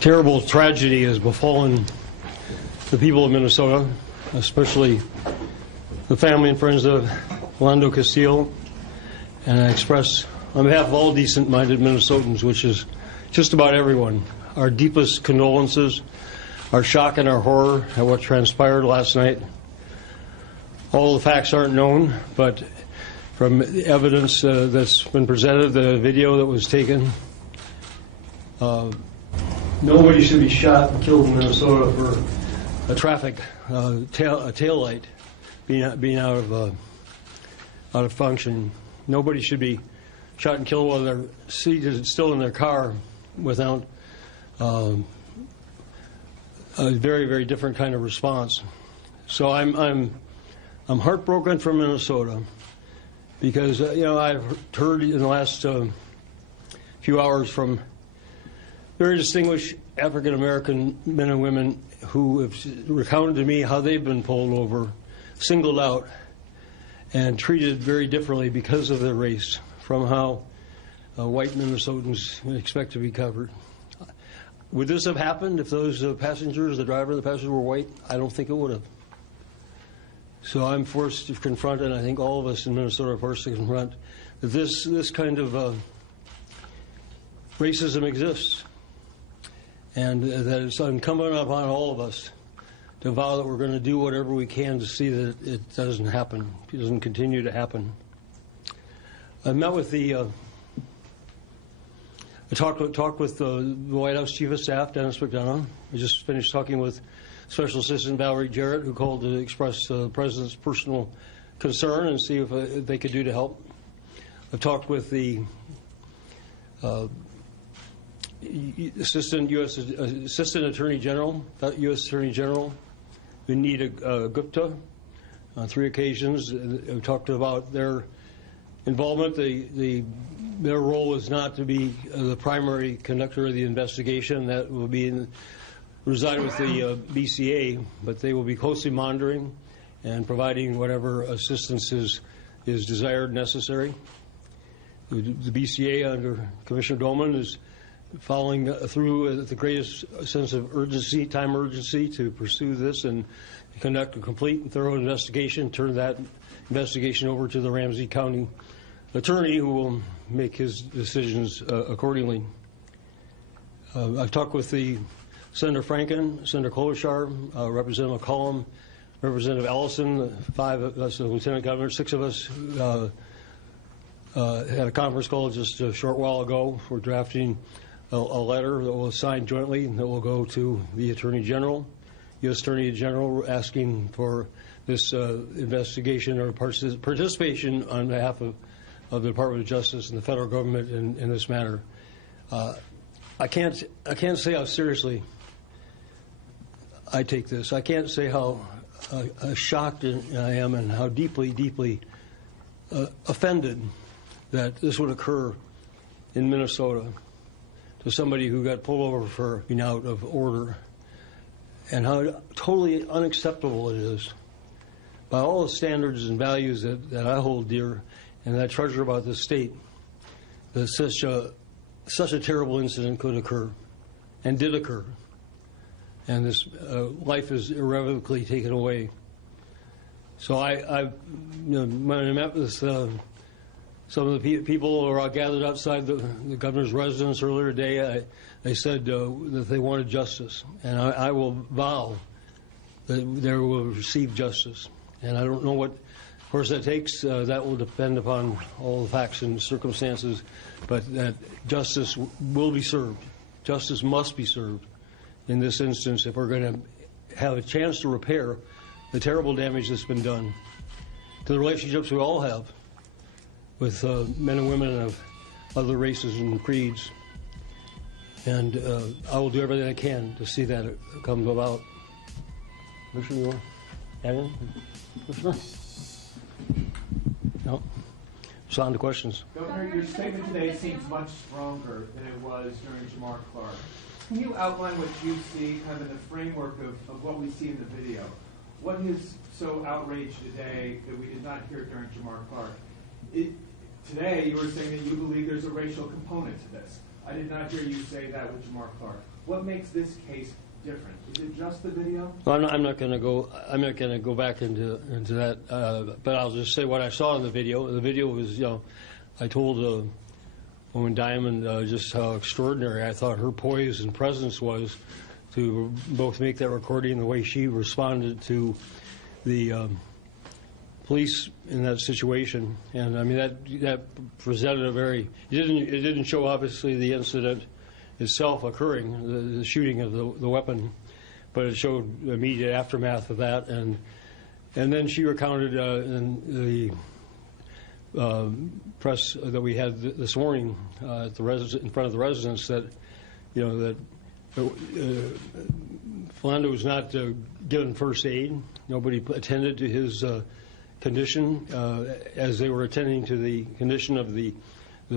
Terrible tragedy has befallen the people of Minnesota, especially the family and friends of Lando Castillo, and I express, on behalf of all decent-minded Minnesotans, which is just about everyone, our deepest condolences, our shock and our horror at what transpired last night. All the facts aren't known, but from evidence that's been presented, the video that was taken, nobody should be shot and killed in Minnesota for a traffic tail light being out of function. Nobody should be shot and killed while they're seated still in their car without a very, very different kind of response. So I'm heartbroken for Minnesota because I've heard in the last few hours from very distinguished African American men and women who have recounted to me how they've been pulled over, singled out, and treated very differently because of their race from how white Minnesotans expect to be covered. Would this have happened if those passengers, the driver and the passenger, were white? I don't think it would have. So I'm forced to confront, and I think all of us in Minnesota are forced to confront, that this kind of racism exists, and that it's incumbent upon all of us to vow that we're going to do whatever we can to see that it doesn't happen, it doesn't continue to happen. I met with I talked with the White House Chief of Staff, Dennis McDonough. I just finished talking with Special Assistant Valerie Jarrett, who called to express the President's personal concern and see if they could do to help. I've talked with the Assistant Attorney General, U.S. Attorney General, Vinita Gupta, on 3 occasions. I've talked about their involvement. Their role is not to be the primary conductor of the investigation. That will reside with the BCA, but they will be closely monitoring and providing whatever assistance is desired and necessary. The BCA under Commissioner Dolman is following through with the greatest sense of urgency, time urgency, to pursue this and conduct a complete and thorough investigation, turn that investigation over to the Ramsey County attorney, who will make his decisions accordingly. I've talked with the Senator Franken, Senator Klobuchar, Representative McCollum, Representative Ellison, 5 of us, the Lieutenant Governor, 6 of us had a conference call just a short while ago. We're drafting a letter that will sign jointly that will go to the Attorney General, U.S. Attorney General, asking for this investigation or participation on behalf of the Department of Justice and the federal government in this matter. I can't say how seriously I take this. I can't say how shocked I am and how deeply, deeply offended that this would occur in Minnesota to somebody who got pulled over for being out of order, and how totally unacceptable it is by all the standards and values that I hold dear and that I treasure about this state, that such a terrible incident could occur and did occur, and this life is irrevocably taken away. So when I met with some of the people who are gathered outside the governor's residence earlier today, they said that they wanted justice, and I will vow that they will receive justice. And I don't know what course that takes. That will depend upon all the facts and circumstances, but that justice will be served. Justice must be served in this instance if we're going to have a chance to repair the terrible damage that's been done to the relationships we all have with men and women of other races and creeds. And I will do everything I can to see that it comes about. Commissioner, you want to add in? Commissioner? No? So on to questions. Governor, your statement today seems much stronger than it was during Jamar Clark. Can you outline what you see kind of in the framework of what we see in the video? What is so outraged today that we did not hear during Jamar Clark? Today, you were saying that you believe there's a racial component to this. I did not hear you say that with Jamar Clark. What makes this case different? Is it just the video? Well, I'm not going to go. I'm not going to go back into that. But I'll just say what I saw in the video. The video was, I told Woman Diamond just how extraordinary I thought her poise and presence was to both make that recording and the way she responded to the police in that situation. And I mean that presented a very. It didn't show obviously the incident itself occurring, the shooting of the weapon, but it showed immediate aftermath of that. And then she recounted in the press that we had this morning at the in front of the residents that, that Philando was not given first aid. Nobody attended to his condition as they were attending to the condition of the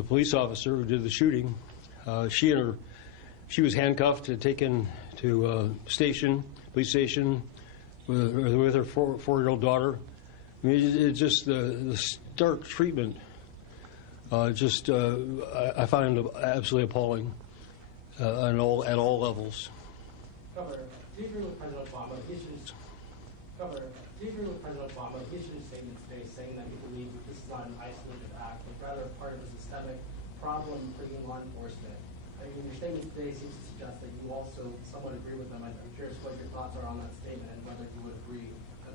police officer who did the shooting. She was handcuffed and taken to police station with her four-year-old daughter. I mean, it's just the stark treatment. I find it absolutely appalling at all levels. Governor, do you agree with President Obama? Governor, do you agree with President Obama? He issued a statement today saying that he believes that this is not an isolated act, but rather part of a systemic problem plaguing law enforcement. I mean, your statement today seems to suggest that you also somewhat agree with them. I'm curious what your thoughts are on that statement and whether you would agree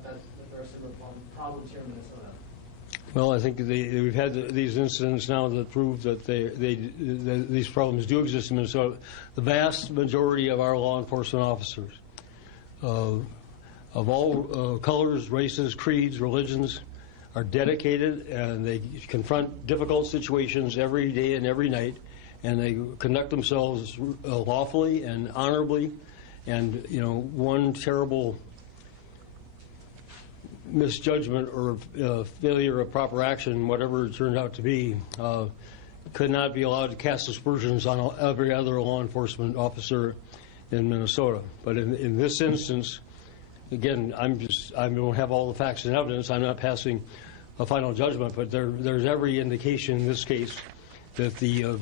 that there are similar problems here in Minnesota. Well, I think we've had these incidents now that prove that these problems do exist in Minnesota. The vast majority of our law enforcement officers, of all colors, races, creeds, religions, are dedicated, and they confront difficult situations every day and every night, and they conduct themselves lawfully and honorably. And one terrible misjudgment or failure of proper action, whatever it turned out to be, could not be allowed to cast aspersions on every other law enforcement officer in Minnesota. But in this instance, again, I don't have all the facts and evidence. I'm not passing a final judgment, but there's every indication in this case that the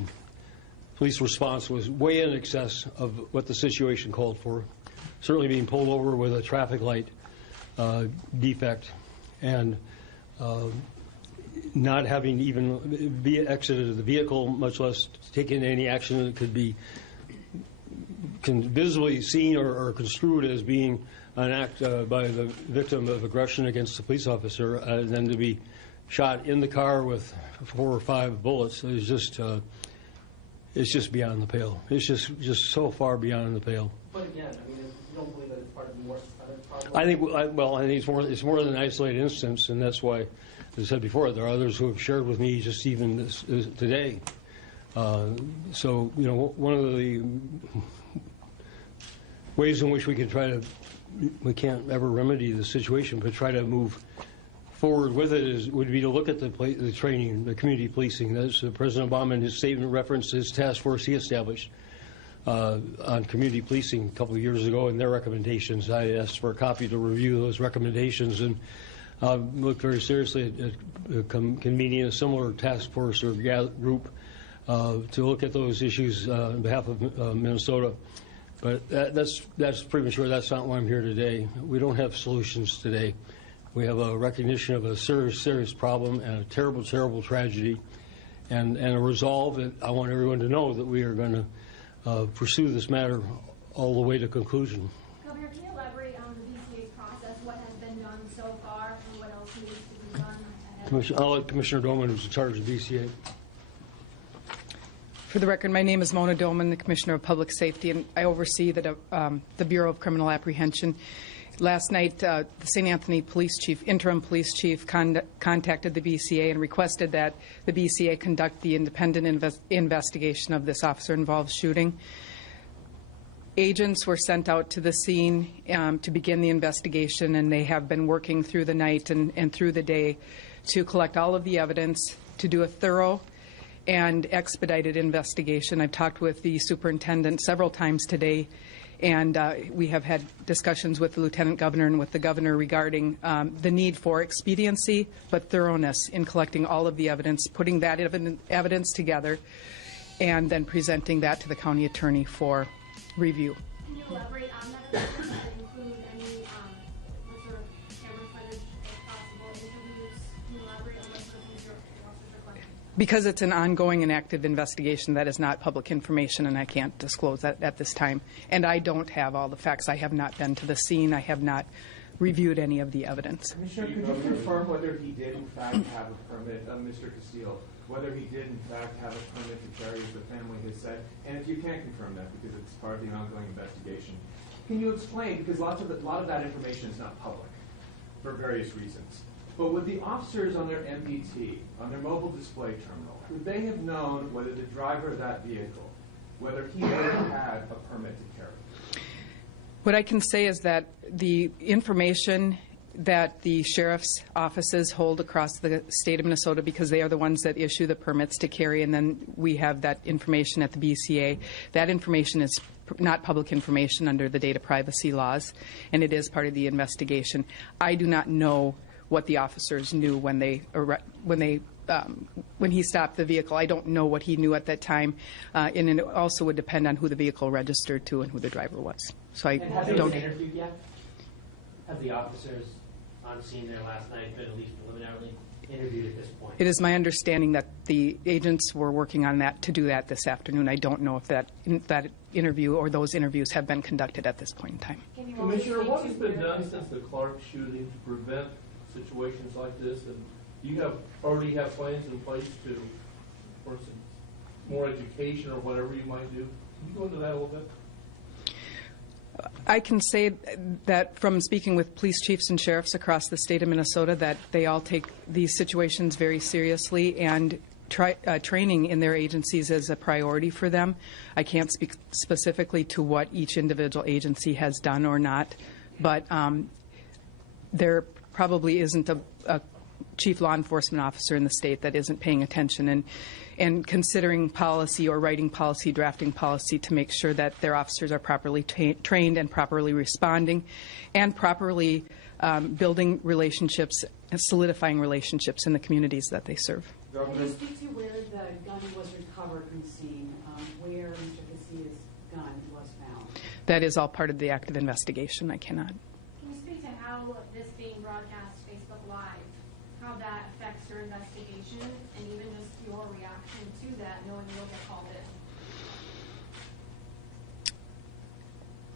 police response was way in excess of what the situation called for. Certainly being pulled over with a traffic light defect and not having even exited the vehicle, much less taken any action that could be visibly seen or construed as being an act by the victim of aggression against the police officer, and then to be shot in the car with 4 or 5 bullets is just it's just beyond the pale. It's just so far beyond the pale. But again, I mean, you don't believe that it's part of a more systemic problem? I think it's more than an isolated instance, and that's why, as I said before, there are others who have shared with me just even this today. So one of the ways in which we we can't ever remedy the situation, but try to move forward with it would be to look at the training, the community policing. That's President Obama in his statement referenced his task force he established on community policing a couple of years ago and their recommendations. I asked for a copy to review those recommendations, and looked very seriously at convening a similar task force or group to look at those issues on behalf of Minnesota. But that's premature. That's not why I'm here today. We don't have solutions today. We have a recognition of a serious problem and a terrible, terrible tragedy, and a resolve that I want everyone to know that we are going to pursue this matter all the way to conclusion. Governor, can you elaborate on the BCA process, what has been done so far, and what else needs to be done? I'll let Commissioner Doman, who's in charge of BCA. For the record, my name is Mona Doman, the Commissioner of Public Safety, and I oversee the Bureau of Criminal Apprehension. Last night, the St. Anthony Police Chief, interim police chief, contacted the BCA and requested that the BCA conduct the independent investigation of this officer-involved shooting. Agents were sent out to the scene to begin the investigation, and they have been working through the night and through the day to collect all of the evidence, to do a thorough and expedited investigation. I've talked with the superintendent several times today, and we have had discussions with the lieutenant governor and with the governor regarding the need for expediency but thoroughness in collecting all of the evidence, putting that evidence together, and then presenting that to the county attorney for review. Can you elaborate on that evidence? Does it include any what sort of camera footage, if possible, interviews? Can you elaborate on what sort of things your officers are collecting? Because it's an ongoing and active investigation, that is not public information, and I can't disclose that at this time. And I don't have all the facts. I have not been to the scene. I have not reviewed any of the evidence. Commissioner, could you confirm whether he did in fact have a permit, Mr. Castillo, whether he did in fact have a permit to carry, as the family has said? And if you can't confirm that because it's part of the ongoing investigation, can you explain, because a lot of that information is not public for various reasons, but with the officers on their MDT, on their mobile display terminal, would they have known whether the driver of that vehicle, whether he ever had a permit to carry? What I can say is that the information that the sheriff's offices hold across the state of Minnesota, because they are the ones that issue the permits to carry, and then we have that information at the BCA, that information is not public information under the data privacy laws, and it is part of the investigation. I do not know what the officers knew when he stopped the vehicle. I don't know what he knew at that time, and it also would depend on who the vehicle registered to and who the driver was. So I And have they don't. been interviewed yet? Have the officers on scene there last night been at least preliminarily interviewed at this point? It is my understanding that the agents were working on that to do that this afternoon. I don't know if that interview or those interviews have been conducted at this point in time. Can you also Commissioner, speak what to has been where- done since the Clark shooting to prevent situations like this? And you already have plans in place to, for some more education or whatever you might do. Can you go into that a little bit? I can say that from speaking with police chiefs and sheriffs across the state of Minnesota, that they all take these situations very seriously, and training in their agencies is a priority for them. I can't speak specifically to what each individual agency has done or not, but there probably isn't a chief law enforcement officer in the state that isn't paying attention and considering policy or writing policy, drafting policy to make sure that their officers are properly trained and properly responding and properly building relationships and solidifying relationships in the communities that they serve. Can you speak to where the gun was recovered from the scene, where Mr. Casillas' gun was found? That is all part of the active investigation. I cannot. Can you speak to how this being broadcast Facebook Live, how that affects your investigation and even just your reaction to that, knowing you'll get called in?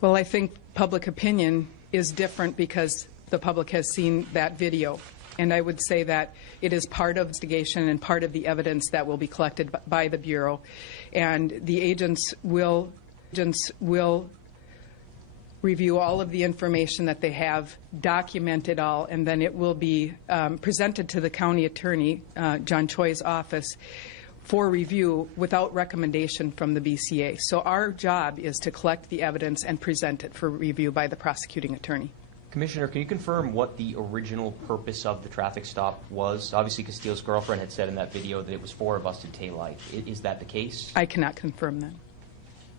Well, I think public opinion is different because the public has seen that video. And I would say that it is part of the investigation and part of the evidence that will be collected by the Bureau. And the agents will review all of the information that they have, document it all, and then it will be presented to the county attorney, John Choi's office, for review without recommendation from the BCA. So our job is to collect the evidence and present it for review by the prosecuting attorney. Commissioner, can you confirm what the original purpose of the traffic stop was? Obviously, Castillo's girlfriend had said in that video that it was for a busted taillight. Is that the case? I cannot confirm that.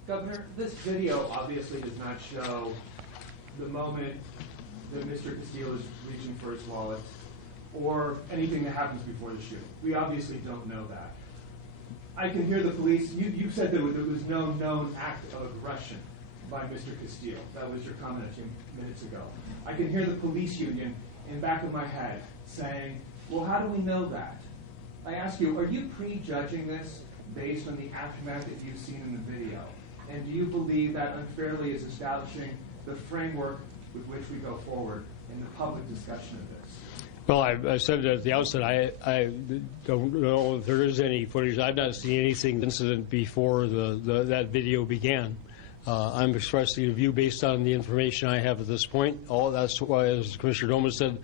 Governor, this video obviously does not show the moment that Mr. Castillo is reaching for his wallet or anything that happens before the shoot. We obviously don't know that. I can hear the police. You said that there was no known act of aggression by Mr. Castillo. That was your comment a few minutes ago. I can hear the police union in the back of my head saying, well, how do we know that? I ask you, are you prejudging this based on the aftermath that you've seen in the video? And do you believe that unfairly is establishing the framework with which we go forward in the public discussion of this? Well, I said at the outset, I don't know if there is any footage. I've not seen anything incident before that video began. I'm expressing a view based on the information I have at this point. That's why, as Commissioner Doman said,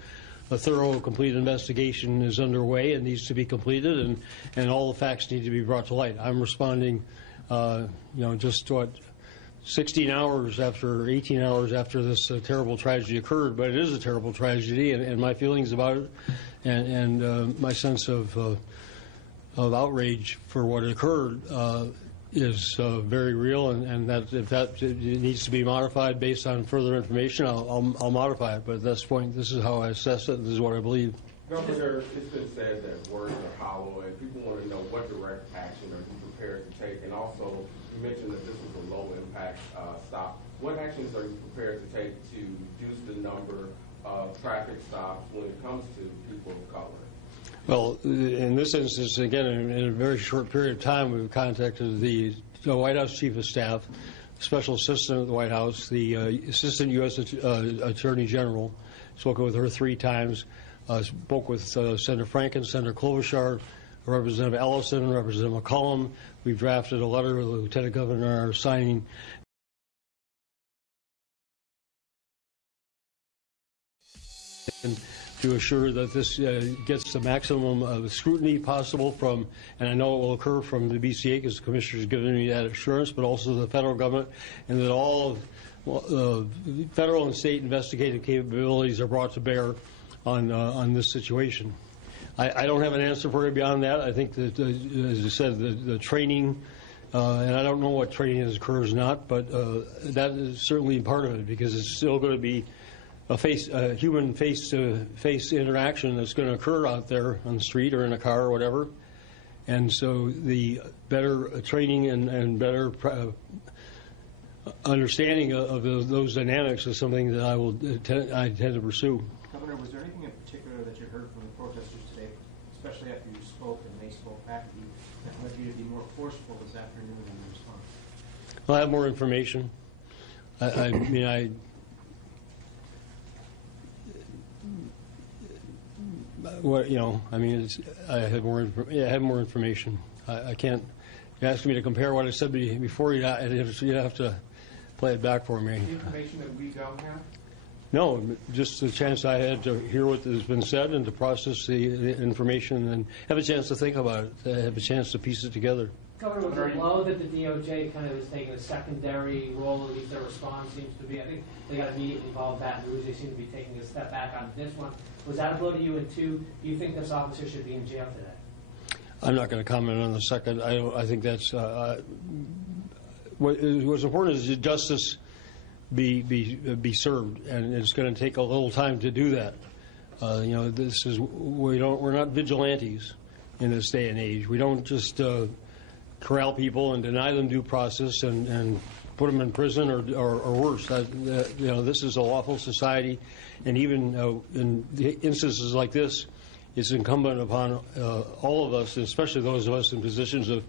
a thorough, complete investigation is underway and needs to be completed, and all the facts need to be brought to light. I'm responding, just 16 hours after, 18 hours after this terrible tragedy occurred, but it is a terrible tragedy, and my feelings about it and my sense of outrage for what occurred is very real, and that if that needs to be modified based on further information, I'll modify it. But at this point, this is how I assess it. This is what I believe. Governor, it's been said that words are hollow, and people want to know what direct action are you prepared to take? And also, you mentioned that this was a low-impact stop. What actions are you prepared to take to reduce the number of traffic stops when it comes to people of color? Well, in this instance, again, in a very short period of time, we've contacted the White House Chief of Staff, Special Assistant at the White House, the Assistant U.S. Attorney General, spoken with her 3 times, spoke with Senator Franken, Senator Klobuchar, Representative Ellison, Representative McCollum. We've drafted a letter with the Lieutenant Governor signing. To assure that this gets the maximum scrutiny possible from, and I know it will occur from the BCA because the Commissioner has given me that assurance, but also the federal government, and that all federal and state investigative capabilities are brought to bear on this situation. I don't have an answer for you beyond that. I think that, as I said, the training, and I don't know what training occurs or not, but that is certainly part of it because it's still going to be a human face-to-face interaction that's going to occur out there on the street or in a car or whatever. And so the better training and better understanding of those dynamics is something that I intend to pursue. Governor, was there anything in particular that you heard from the protesters today, especially after you spoke and they spoke back to you, that led you to be more forceful this afternoon in your response? I'll have more information. I mean, what, you know, I mean, I have more information. I can't. You asked me to compare what I said before. You'd have to play it back for me. Information that we don't have? No, just the chance I had to hear what has been said and to process the information and have a chance to think about it, have a chance to piece it together. Governor, was it low that the DOJ kind of is taking a secondary role, at least their response seems to be? I think they got immediately involved in Baton Rouge. They seem to be taking a step back on this one. Was that a blow to you? And 2, do you think this officer should be in jail today? I'm not going to comment on the second. I think that's what's important is that justice be served, and it's going to take a little time to do that. You know, we're not vigilantes in this day and age. We don't just corral people and deny them due process and put them in prison or worse. You know, this is a lawful society, and even in instances like this, it's incumbent upon all of us, especially those of us in positions of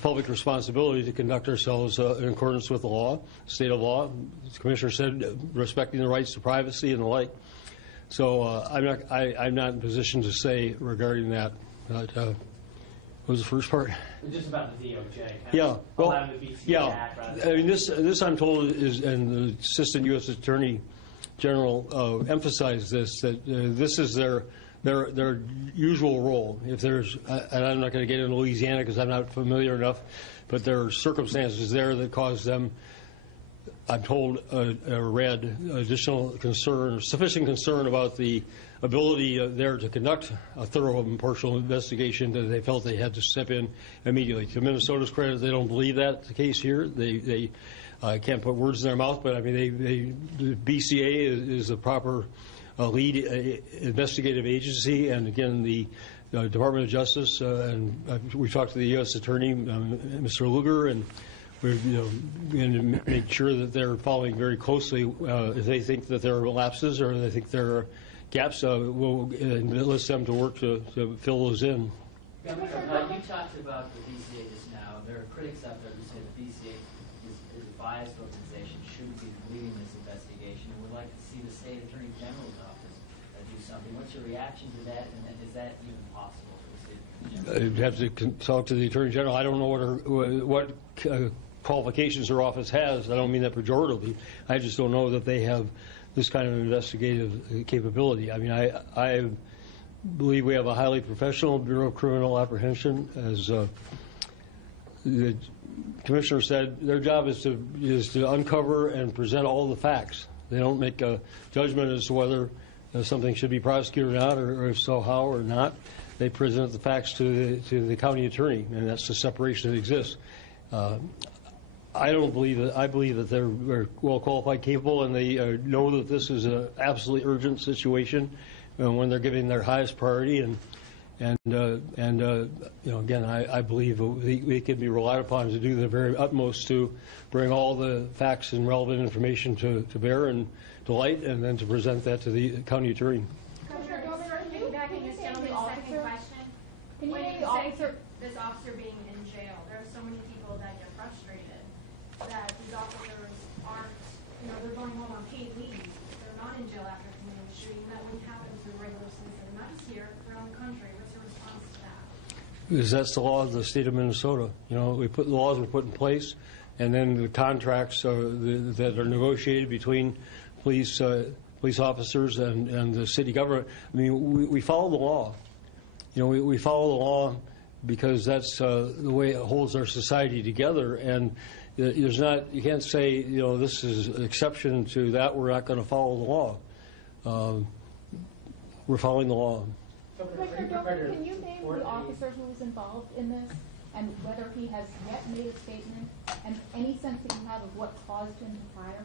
public responsibility, to conduct ourselves in accordance with the law, state of law. The Commissioner said respecting the rights to privacy and the like. So I'm not in position to say regarding that. What was the first part? Just about the DOJ. Yeah. Well, the BCA yeah. Act, I mean, this I'm told is, and the Assistant U.S. Attorney General emphasized this, that this is their usual role. If there's, and I'm not going to get into Louisiana because I'm not familiar enough, but there are circumstances there that cause them, I'm told, read additional concern, sufficient concern about the ability there to conduct a thorough and impartial investigation that they felt they had to step in immediately. To Minnesota's credit, they don't believe that's the case here. They can't put words in their mouth, but I mean, the BCA is the proper lead investigative agency, and again, the Department of Justice, and we talked to the U.S. Attorney, Mr. Lugar, and we're going to make sure that they're following very closely. If they think that there are lapses or they think there are gaps, we'll enlist them to work to fill those in. You talked about the BCA just now. There are critics out there who say the BCA is a biased organization, shouldn't be leading this investigation, and would like to see the State Attorney General's office do something. What's your reaction to that, and is that even possible for the State Attorney General? I'd have to talk to the Attorney General. I don't know what qualifications her office has. I don't mean that pejoratively. I just don't know that they have this kind of investigative capability. I mean, I believe we have a highly professional Bureau of Criminal Apprehension. As the Commissioner said, their job is to uncover and present all the facts. They don't make a judgment as to whether something should be prosecuted or not, or if so, how or not. They present the facts to the county attorney, and that's the separation that exists. I don't believe that. I believe that they're well qualified, capable, and they know that this is an absolutely urgent situation. when they're giving their highest priority. And again, I believe we can be relied upon to do the very utmost to bring all the facts and relevant information to bear and to light, and then to present that to the county attorney. Commissioner Dorman, piggybacking this gentleman's second question, when you say this officer being in jail, there are so many people that get frustrated that these officers aren't, they're going home on paid leave. They're not in jail after committing a shooting. That wouldn't happen to regular citizens, not just here, around the country. What's your response to that? Because that's the law of the state of Minnesota. We put the laws we put in place, and then the contracts that are negotiated between police officers and the city government. I mean, we follow the law. We follow the law because that's the way it holds our society together. And there's not, you can't say, this is an exception to that. We're not going to follow the law. We're following the law. Commissioner Dorman, can you name the officer who was involved in this and whether he has yet made a statement, and any sense that you have of what caused him to fire?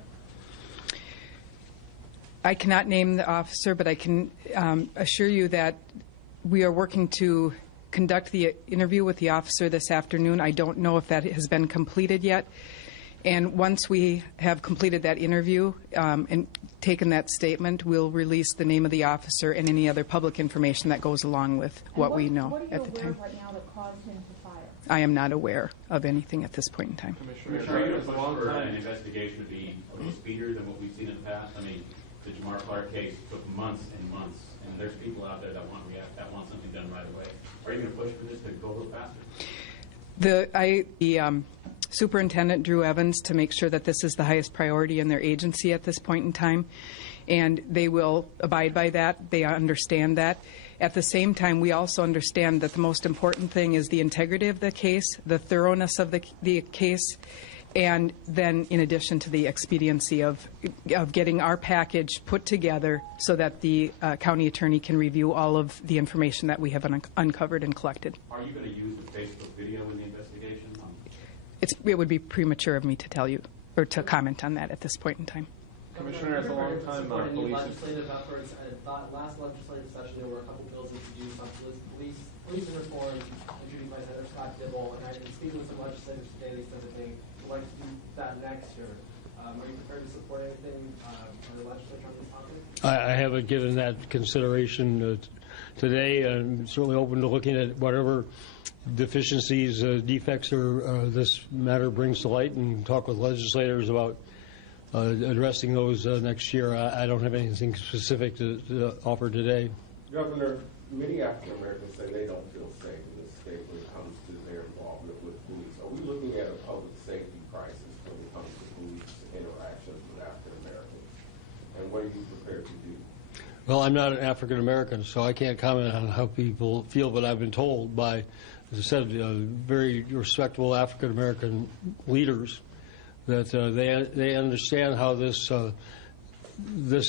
I cannot name the officer, but I can assure you that we are working to conduct the interview with the officer this afternoon. I don't know if that has been completed yet. And once we have completed that interview and taken that statement, we'll release the name of the officer and any other public information that goes along with what we know at the time. What are you aware of right now that caused him to fire? I am not aware of anything at this point in time. Commissioner, it's a long time an investigation to be a little speedier than what we've seen in the past. I mean, the Jamar Clark case took months and months, and there's people out there that want something done right away. Are you going to push for this to go a little faster? The Superintendent Drew Evans to make sure that this is the highest priority in their agency at this point in time, and they will abide by that. They understand that. At the same time, we also understand that the most important thing is the integrity of the case, the thoroughness of the case, and then in addition to the expediency of getting our package put together so that the county attorney can review all of the information that we have uncovered and collected. Are you going to use the Facebook video in the investigation? It would be premature of me to tell you or to comment on that at this point in time. Commissioner, it's a long time supporting legislative efforts. Last legislative session, there were a couple bills introduced on police reform introduced by Senator Scott Dibble, and I've been speaking with some legislators today. They said that they would like to do that next year. Are you prepared to support anything from the legislature on this topic? I haven't given that consideration today. I'm certainly open to looking at whatever deficiencies, defects, or this matter brings to light, and talk with legislators about addressing those next year. I don't have anything specific to offer today. Governor, many African Americans say they don't feel safe in this state when it comes to their involvement with police. Are we looking at a public safety crisis when it comes to police interactions with African Americans? And what are you prepared to do? Well, I'm not an African American, so I can't comment on how people feel, but I've been told by, as I said, very respectable African American leaders that they understand how this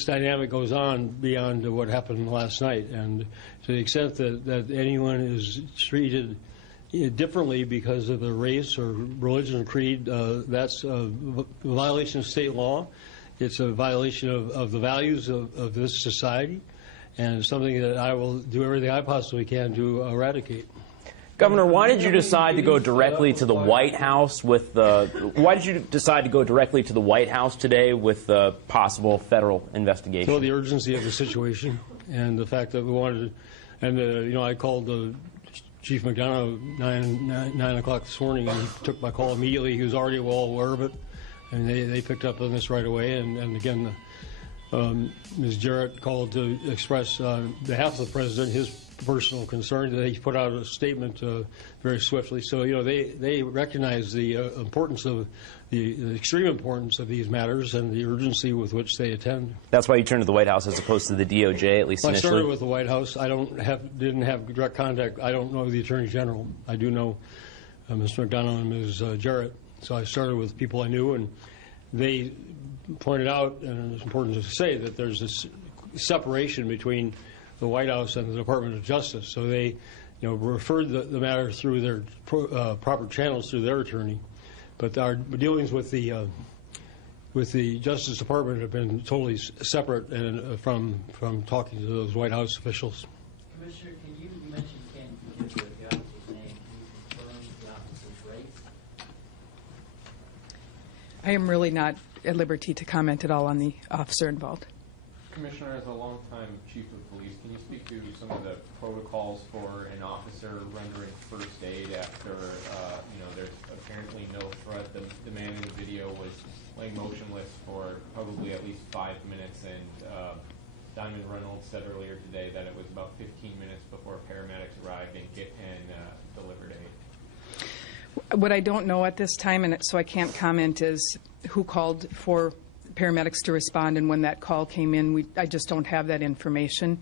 dynamic goes on beyond what happened last night, and to the extent that anyone is treated differently because of their race or religion or creed, that's a violation of state law. It's a violation of the values of this society, and it's something that I will do everything I possibly can to eradicate. Governor, why did you decide to go directly to the White House with why did you decide to go directly to the White House today with the possible federal investigation? So the urgency of the situation and the fact that we wanted to, and I called Chief McDonough 9 o'clock this morning, and he took my call immediately. He was already well aware of it, and they picked up on this right away. And again, Ms. Jarrett called to express on behalf of the president his personal concern. They put out a statement very swiftly. So they recognize the importance of the extreme importance of these matters and the urgency with which they attend. That's why you turned to the White House as opposed to the DOJ, at least Well, initially. I started with the White House. I didn't have direct contact. I don't know the Attorney General. I do know Mr. McDonough and Ms. Jarrett. So I started with people I knew, and they pointed out, and it's important to say, that there's this separation between the White House and the Department of Justice. So they, referred the matter through their proper channels through their attorney. But our dealings with the with the Justice Department have been totally separate and from talking to those White House officials. Commissioner, you mentioned you can't give the officer's name. Can you confirm the officer's race? I am really not at liberty to comment at all on the officer involved. Commissioner, as a longtime chief of police, can you speak to some of the protocols for an officer rendering first aid after, there's apparently no threat? The man in the video was laying motionless for probably at least 5 minutes, and Diamond Reynolds said earlier today that it was about 15 minutes before paramedics arrived and delivered aid. What I don't know at this time, and so I can't comment, is who called for paramedics to respond and when that call came in. I just don't have that information.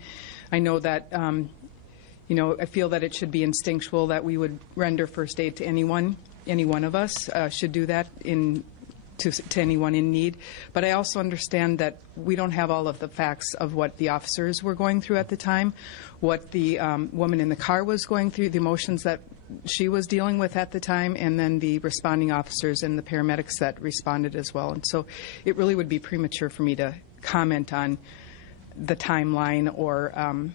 I know that, I feel that it should be instinctual that we would render first aid to anyone. Any one of us should do that to anyone in need. But I also understand that we don't have all of the facts of what the officers were going through at the time, what the woman in the car was going through, the emotions that she was dealing with at the time, and then the responding officers and the paramedics that responded as well. And so it really would be premature for me to comment on the timeline or on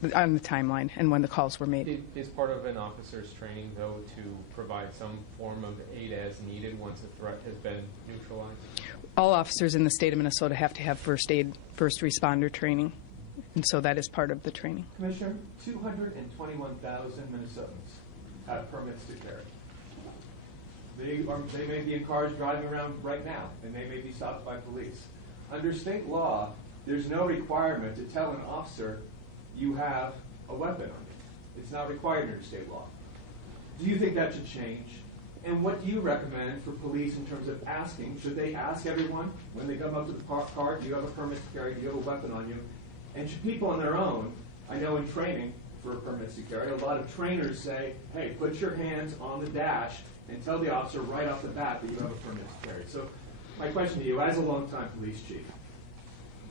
the timeline and when the calls were made. Is part of an officer's training, though, to provide some form of aid as needed once a threat has been neutralized? All officers in the state of Minnesota have to have first responder training. And so that is part of the training. Commissioner, 221,000 Minnesotans have permits to carry. They may be in cars driving around right now, and they may be stopped by police. Under state law, there's no requirement to tell an officer you have a weapon on you. It's not required under state law. Do you think that should change? And what do you recommend for police in terms of asking? Should they ask everyone when they come up to the car, do you have a permit to carry? Do you have a weapon on you? And should people on their own, I know in training for permits to carry, a lot of trainers say, hey, put your hands on the dash and tell the officer right off the bat that you have a permit to carry. So my question to you, as a longtime police chief,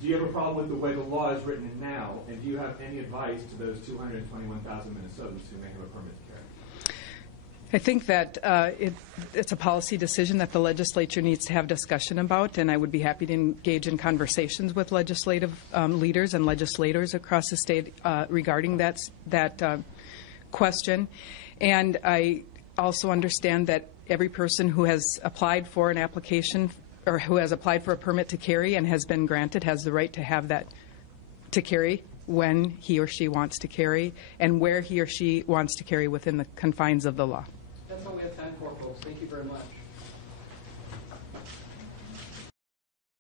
do you have a problem with the way the law is written now, and do you have any advice to those 221,000 Minnesotans who may have a permit to carry? I think that it's a policy decision that the legislature needs to have discussion about, and I would be happy to engage in conversations with legislative leaders and legislators across the state regarding that question. And I also understand that every person who has applied for an application or who has applied for a permit to carry and has been granted has the right to have that to carry when he or she wants to carry and where he or she wants to carry within the confines of the law. That's all we have time for, folks. Thank you very much.